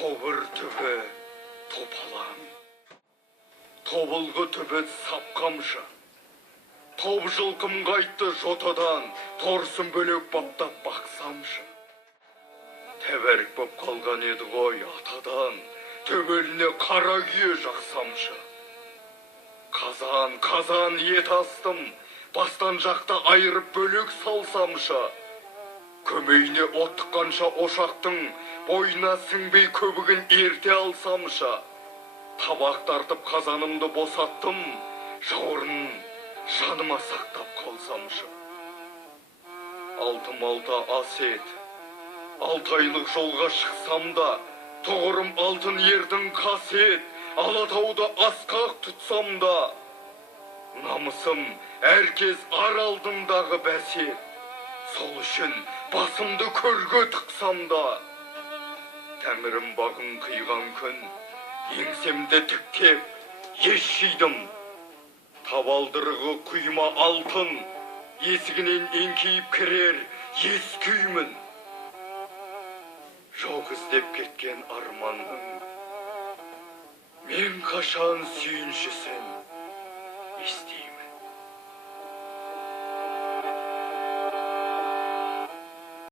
Тобыр түбі топалаң, тобылғы түбі сапқамшы. Топ жылқым қайтты жотадан, торсын бөлек баптап бақсамшы. Тәбәрік боп қалған еді ғой атадан, төбеліне қара күйе жақсамшы. Қазан ет астым, бастан жақта айырып бөлек салсамшы. Көмейіне от тыққанша ошақтың, бойына сіңбей көбігін ерте алсамшы. Табақ тартып қазанымды босаттым, жауырын жаныма сақтап қалсамшы. Алты ас ет, 6 айлық жолға шықсам да, тұғырым алтын ердің қасет, Алатауды асқақ тұтсам да, намысым әркез ар алдындағы бәсет. Сол үшін басымды көрге тықсам да, тәңірім бағын қиған күн, еңсемді тіктеп, еш жидым. Табалдырығы құйма алтын, есігінен еңкейіп кірер ес күймін. Жоқ іздеп кеткен арманның, мен қашан сүйіншісін естеймін.